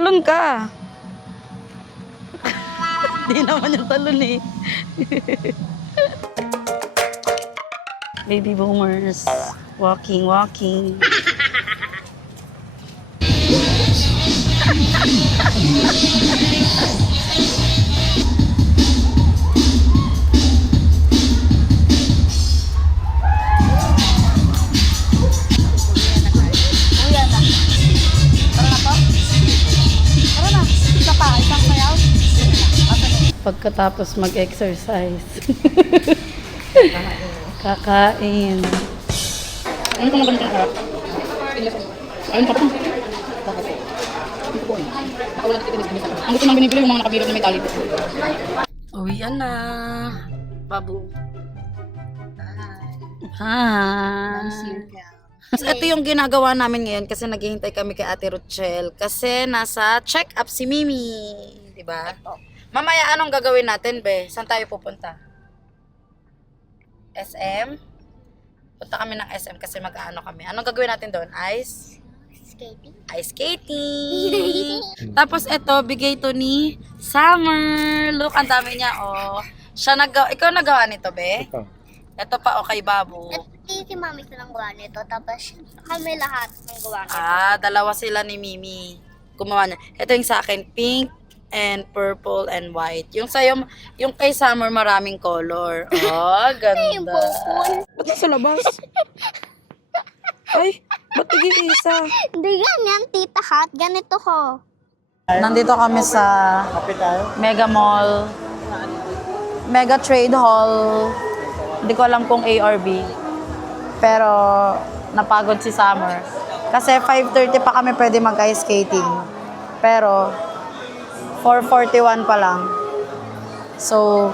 Talon ka. Di naman yung talon eh. Baby boomers. Walking, walking. Pagkatapos mag-exercise. Kakain. Ano kung maganda ka? Ayun pa po. Ang gusto nang binibili yung mga nakabilog na may tali. Uwian na. Babu. Hi. Ito yung ginagawa namin ngayon kasi naghihintay kami kay Ate Rochelle kasi nasa check-up si Mimi. Diba? Mamaya anong gagawin natin, be? Saan tayo pupunta? SM? Punta kami ng SM kasi mag-ano kami. Anong gagawin natin doon? Ice? Skating. Ice skating! Tapos ito, bigay to ni Summer. Look, ang dami niya, oh. Siya ikaw nagawa nito, be? Ito pa, okay, Babu. Si mami ko nang gawa nito, tapos kami lahat ng gawa nito. Dalawa sila ni Mimi. Gumawa niya. Ito yung sa akin, pink and purple and white. Yung sa'yo, yung kay Summer, maraming color. Oh, Yung ganda. purple. Ba't nasa labas? Ay, ba't tig-isa? Hindi ganyan, Tita Hat. Ganito ko. Nandito kami sa Mega Mall, Mega Trade Hall. Hindi ko alam kung A or B. Pero napagod si Summer. Kasi 5:30 pa kami pwede mag-ice skating. Pero 4:41 pa lang. So,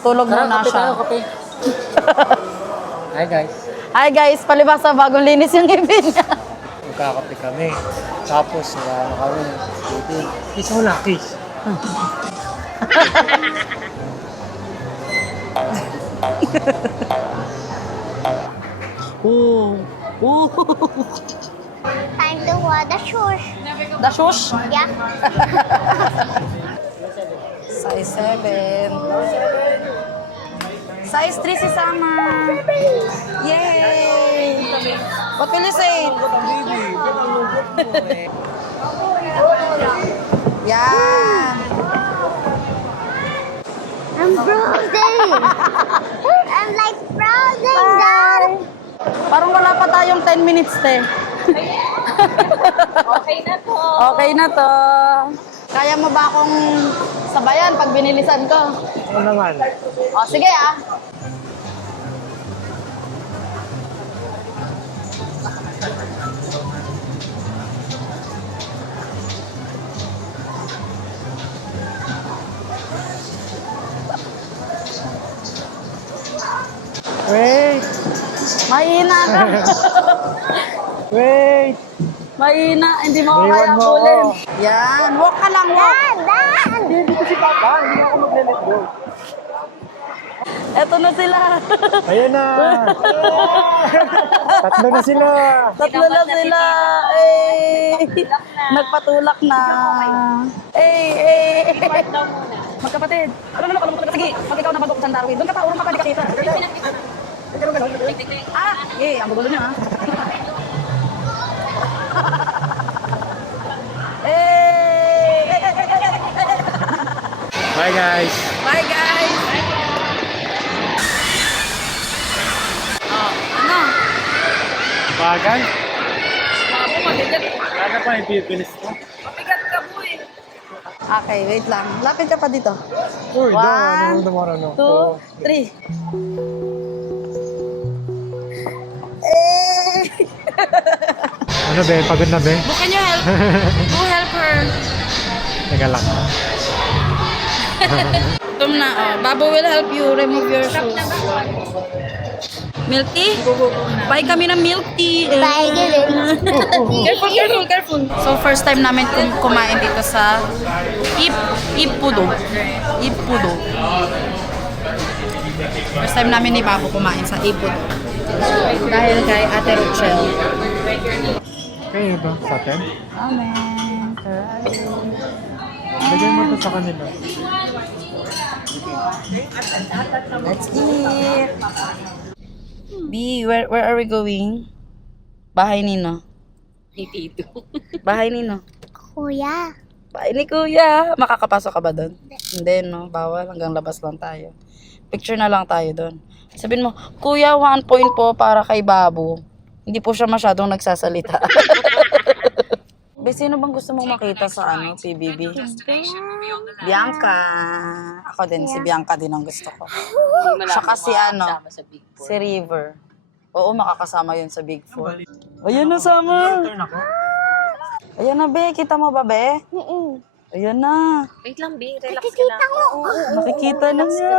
tulog muna siya. Hi guys, Hi guys, palibasa bagong linis yung ngipin niya. magkakape kami. Tapos, ano kami, skating. Kiss mo na, kiss. Ooh. Ooh. Time to the shoes. The shoes? Yeah. Size 7. Size 3 si Summer. Yay! What will you say? Yan. I'm frozen. I'm like frozen, Dad. Parang wala pa tayong 10 minutes, te. Okay na to. Okay na to. Kaya mo ba akong sabayan pag binilisan ko? Ano naman? O, sige ah. Wait! Mahina ka. Wait! Mahina. Hindi mo ako Iwan kaya mo bulin. ako. Yan. Walk ka lang, walk. Dad. Hindi ko si Papa, hindi ako mag-let go. Eto na sila. Ayan na! Tatlo na sila! Tatlo na sila. Eh. Nagpatulak na. Eh. Magkapatid. Ano na ako? Sige, pag ikaw na bago ko Darwin. Doon ka pa, urong ka pa, di ka kita. Ang gugulo niya ah. Bye guys! Bye guys. Ano? Bagal? Bago mabigat. Wala na pa, ipipilis ko. Mabigat ka po eh. Okay, wait lang. Lapit ka pa dito. Uy, One, no. 2, 3. Ano be? Pagod na be? Can you help? Who help her? Teka lang. Tum na, oh. Babu will help you remove your shoes. Milk tea? Buy kami ng milk tea. Bye, Careful. So, first time namin kumain dito sa Ipudo. First time namin ni Babu kumain sa Ipudo. Dahil kay Ate Rochelle. Kaya ba? Sa atin? Amen. Lagyan mo to sa kanila. Let's eat. B, where are we going? Bahay Nino. Tito. Bahay Nino. Kuya. Bahay ni Kuya. Makakapasok ka ba doon? Hindi, no? Bawal. Hanggang labas lang tayo. Picture na lang tayo doon. Sabihin mo, Kuya, 1 point po para kay Babu. Hindi po siya masyadong nagsasalita. Be, sino bang gusto mong makita sa PBB? Bianca. Ako din, si Bianca din ang gusto ko. Tsaka si si River. Oo, makakasama yun sa Big Four. Ayun na, Summer. Ayan na, Be. Kita mo ba, Be? Ayan na. Wait lang, B. Relax ka lang. Nakikita na niya.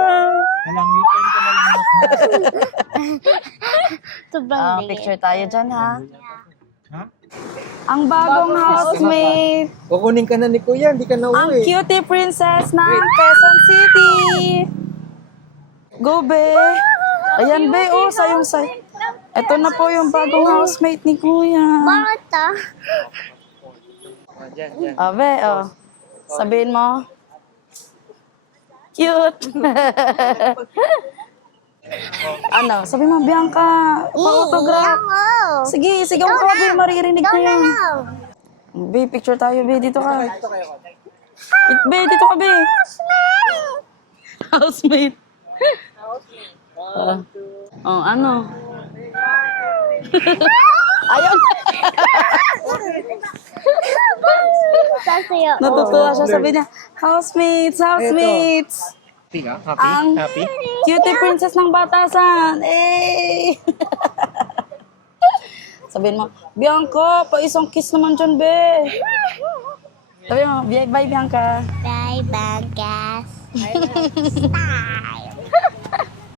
Nalangitan ko na lang. Sobrang liit. Picture tayo dyan, ha? Ha? Ang bagong housemate. Kukunin ka na ni Kuya, hindi ka na Ang uwi. cutie princess ng Quezon City. Go, Be. Ayan, Be. Oh, sayong-say. Ito na po yung bagong housemate ni Kuya. Bakit ah? Diyan. Abe, oh. Sabihin mo. Cute. Ano? Sabi mo, Bianca. Pa-autograph. Ako. Sige, sigaw ka, Be. Maririnig Ikaw na na yan. lang. Be, picture tayo, Be. Dito ka. Be, dito ka, Be. Housemate. Oh, ano? Ayun. Sasayo. Natutuwa siya. Sabi niya, housemates, housemates. Happy ka? Ang Happy? cutie princess ng batasan. Eh! Sabihin mo, Bianca, pa isang kiss naman dyan, be. Sabi mo, bye, Bianca. Bye, Bagas. Style.